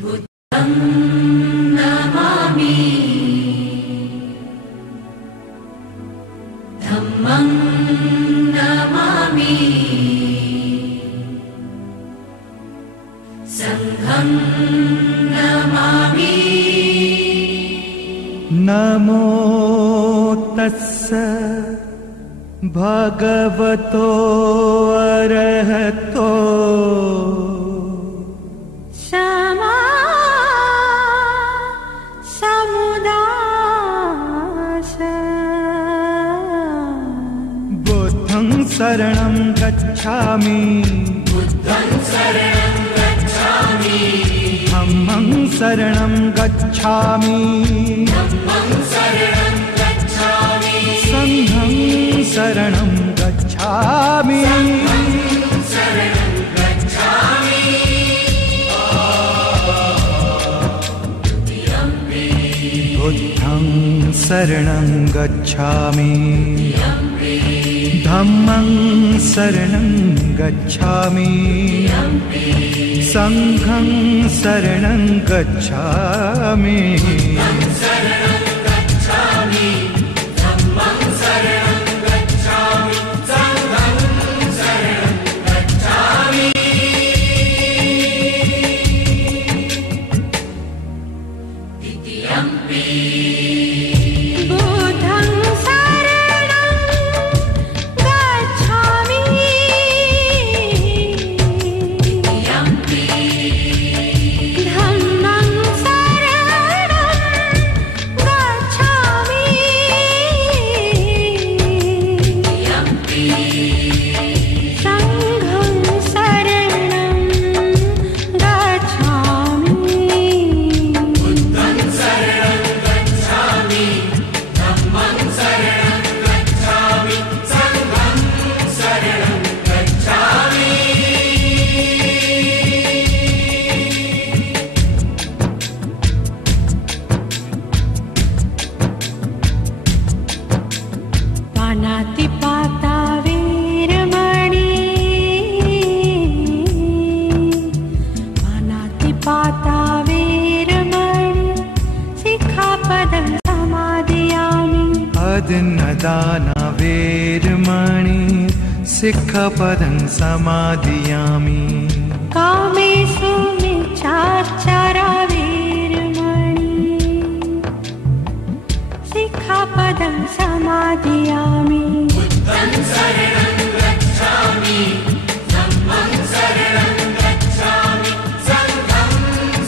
बुद्धं नमामि धम्मं नमामि संघं नमामि। नमो तस्स भगवतो अरहतो क्षमा समुदास। बुद्धं शरणं गच्छामि बुद्धं शरणं गच्छामि धम्मं शरणं गच्छामि धम्मं शरणं गच्छामि संघं शरणं गच्छामि शरणं गच्छामि। बुद्धं शरणं गच्छामि धम्मं शरणं गच्छामि संघं शरणं गच्छामि। शरणं गच्छामि धम्मं शरणं गच्छामि संघं शरणं गच्छामि। द्वितीयम्पि बुद्धं शरणं गच्छामि। द्वितीयम्पि धम्मं शरणं गच्छामि। द्वितीयम्पि संघं शरणं गच्छामि। बुद्धं शरणं गच्छामि धम्मं शरणं गच्छामि संघं शरणं गच्छामि। पानातिपाता वीरमणि पानातिपाता वीरमणि सिक्खापदं समादयामि। अदिन्नदाना वेरमणि सिक्खपदं समादयामि। कामेषु मिच्छाचारा वीरमणि सिक्खापदं समादयामि। बुद्धं शरणं गच्छामि धम्मं शरणं गच्छामि संघं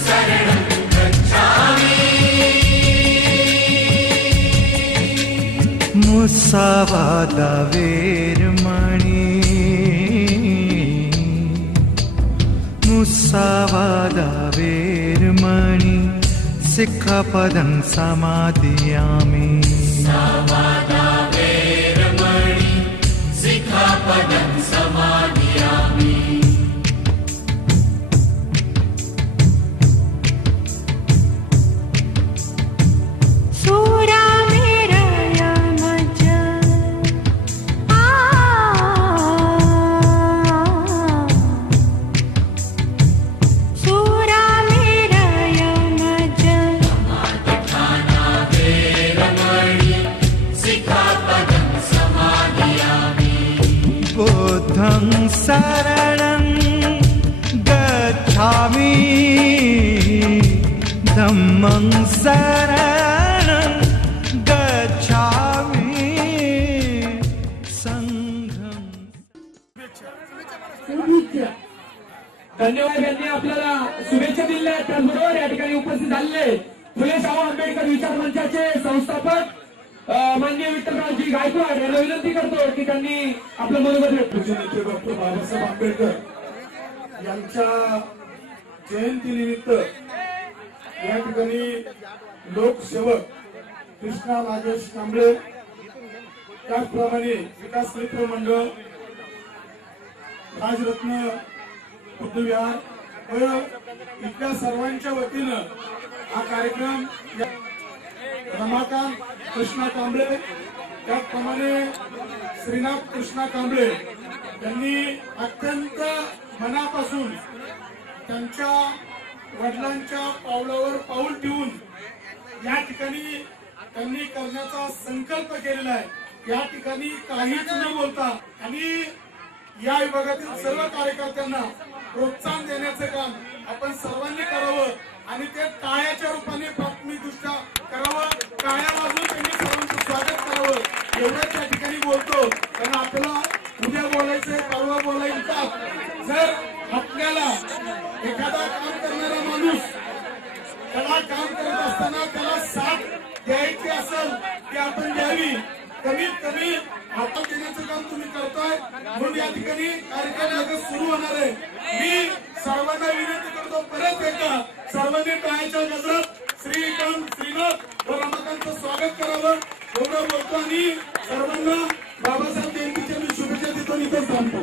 शरणं गच्छामि। मुसावादा वेरमणि मुसावादा वेरमणि सिक्खपदं समादयामि। मुसावादा वेरमणि सिक्खापदं समादयामि। सुरामेरयमज सुरामेरयमज समाधिठाना वेरमणि सिक्खापदं समादयामि। बुद्धं शरणं गच्छामि धम्मं शरणं गच्छामि संघं। धन्यवाद यांनी आपल्याला शुभेच्छा दिल्या। त्याचबरोबर या ठिकाणी उपस्थित झालेले फुले शाहू आंबेडकर विचार मंचाचे संस्थापक माननीय विठ्ठलरावजी गायकवाड यांना विनंती करतो की त्यांनी आपलं मनोगत व्यक्त नेते डॉक्टर बाबासाहेब आंबेडकर यांच्या जयंतीनिमित्त या ठिकाणी लोकसेवक कृष्णा नागेश कांबळे त्याचप्रमाणे विकास मित्र मंडळ राजरत्न बुद्धविहार व इथल्या सर्वांच्या वतीनं हा कार्यक्रम रमाकांत कृष्णा कांबळे त्याचप्रमाणे श्रीनाथ कृष्णा कांबळे यांनी अत्यंत मनापासून त्यांच्या वडिलांच्या पावलावर पाऊल ठेवून या ठिकाणी त्यांनी करण्याचा संकल्प केलेला आहे। या ठिकाणी काहीच न बोलता आणि या विभागातील सर्व कार्यकर्त्यांना प्रोत्साहन देण्याचं काम आपण सर्वांनी करावं आणि ते टाळ्याच्या रूपाने प्राथमिकदृष्ट्या करावं, टाळ्या वाजवून त्यांनी सर्वांचं स्वागत करावं एवढंच या ठिकाणी बोलतो। कारण आपल्याला उद्या बोलायचंय, परवा बोलायचं। जर आपल्याला एखादा काम करणारा माणूस त्याला काम करत असताना त्याला साथ द्यायची असेल ती आपण द्यावी, कमीत कमी हातात देण्याचं काम तुम्ही करताय म्हणून या ठिकाणी कार्यक्रम लगेच सुरू होणार आहे। मी सर्वांना विनंती करतो, परत एकदा सर्वांनी टाळ्याच्या गजरात श्रीनाथ व रमाकांतचं स्वागत करावं एवढं बोलतो आणि सर्वांना बाबासाहेब जयंतीच्या मी शुभेच्छा देतो, इथं थांबतो।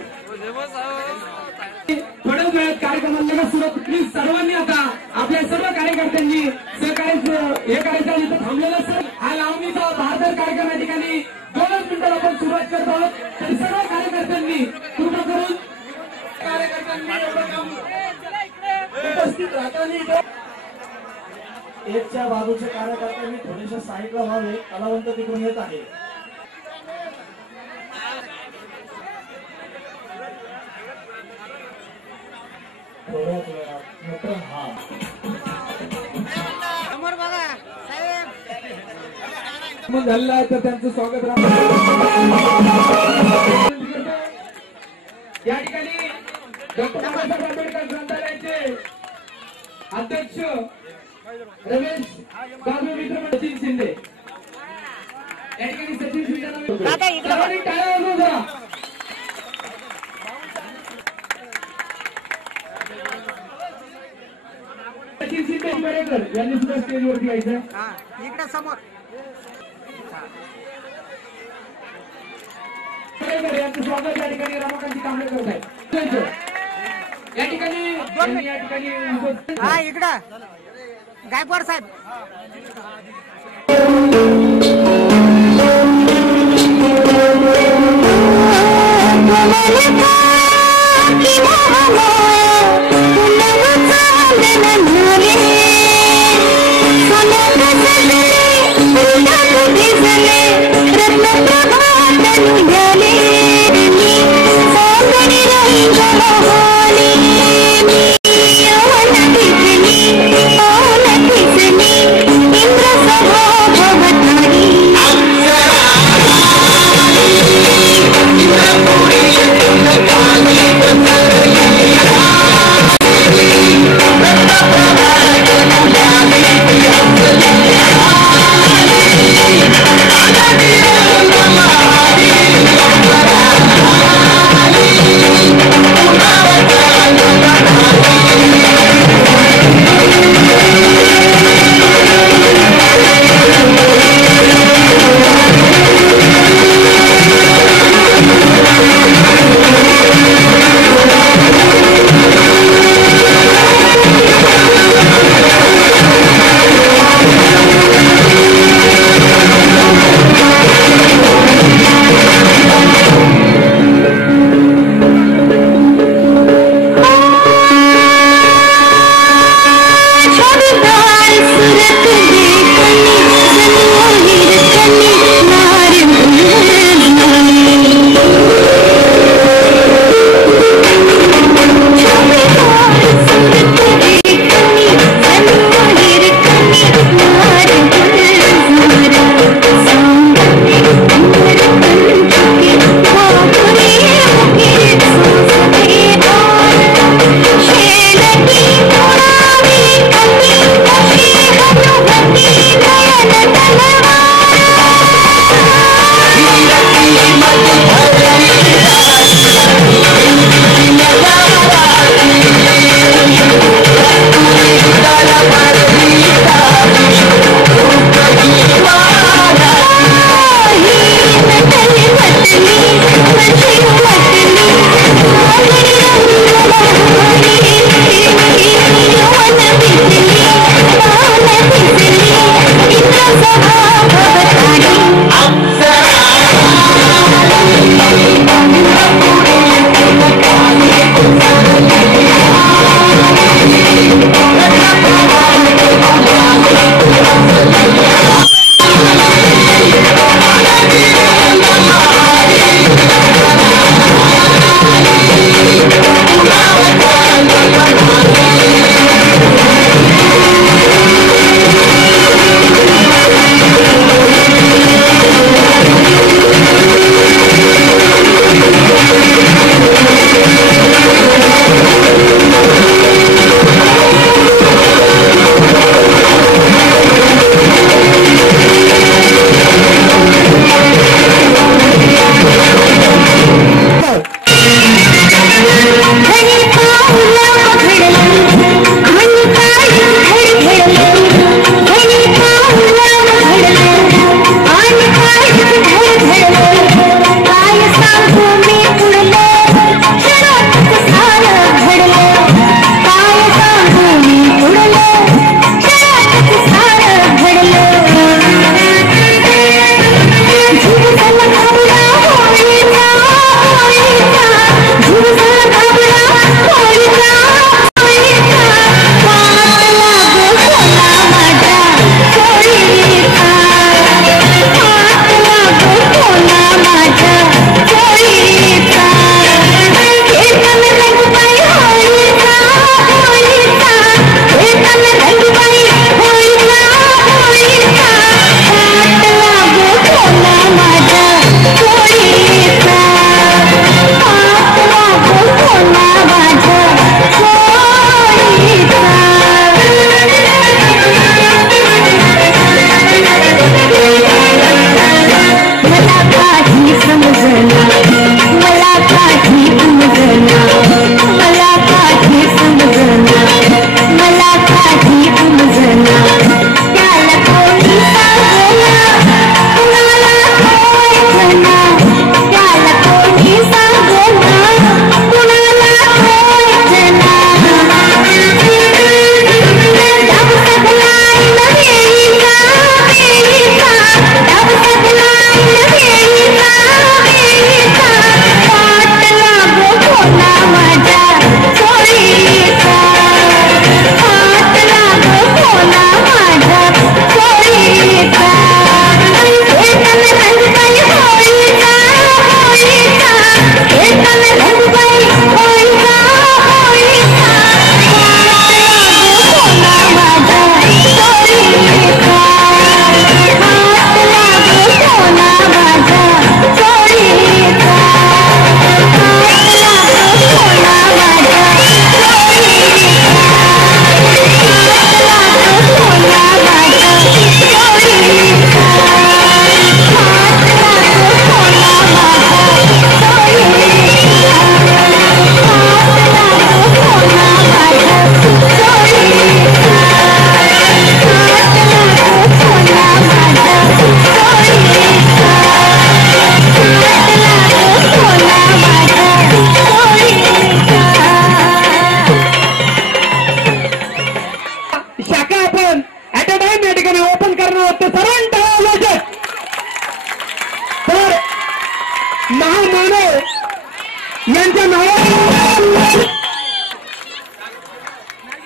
थोड्याच वेळात कार्यक्रमाला सुरुवात प्लीज सर्वांनी आता आपल्या सर्व कार्यकर्त्यांनी सहकार्याचं हे करायचं इथं थांबलेलं सर हा लावणीचा बहादर कार्यक्रम या ठिकाणी 2 मिनिटात आपण सुरुवात करत आहोत। तर सर्व कार्यकर्त्यांनी कृपा करून उपस्थित राहताना एकच्या बाजूच्या कार्यकर्त्यांनी थोडेसे साईडला व्हावे, कलावंत तिकडून येत आहे। थोड्याच वेळात मोठा हा मग झालेला आहे तर त्यांचं स्वागत या ठिकाणी डॉक्टर बाबासाहेब आंबेडकर ग्रंथालयाचे अध्यक्ष रमेश बाबू मित्र सचिन शिंदे या ठिकाणी सचिन शिंदे सर्वांनी टाळ्या वाजवा जरा। सचिन शिंदे आंबेडकर यांनी सुद्धा स्टेजवरती यायचं इकडे समोर यांचं स्वागत या ठिकाणी रमाकांतजी कांबळे करत आहेत। या ठिकाणी हा इकडं गायकवाड साहेब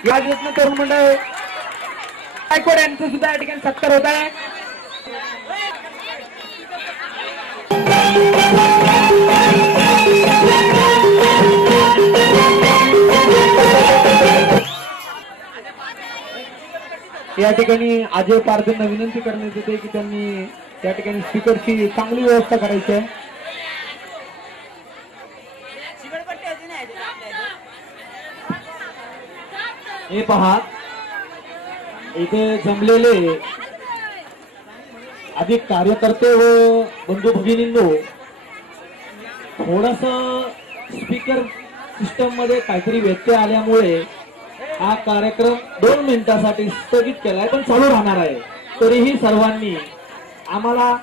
या दिवसात तरुण मंडळ गायकवाड यांचं सुद्धा या ठिकाणी सत्कार होत आहे. या ठिकाणी अजय पारधींना विनंती करण्यात येते की त्यांनी या ठिकाणी स्पीकरची चांगली व्यवस्था करायची आहे. हे पहा इथे जमलेले अधिक कार्यकर्ते व बंधू भगिनींनो, थोडस स्पीकर सिस्टम मध्ये काहीतरी व्यत्यय आल्यामुळे हा कार्यक्रम 2 मिनिटांसाठी स्थगित केलाय, पण चालू राहणार आहे. तरीही सर्वांनी आम्हाला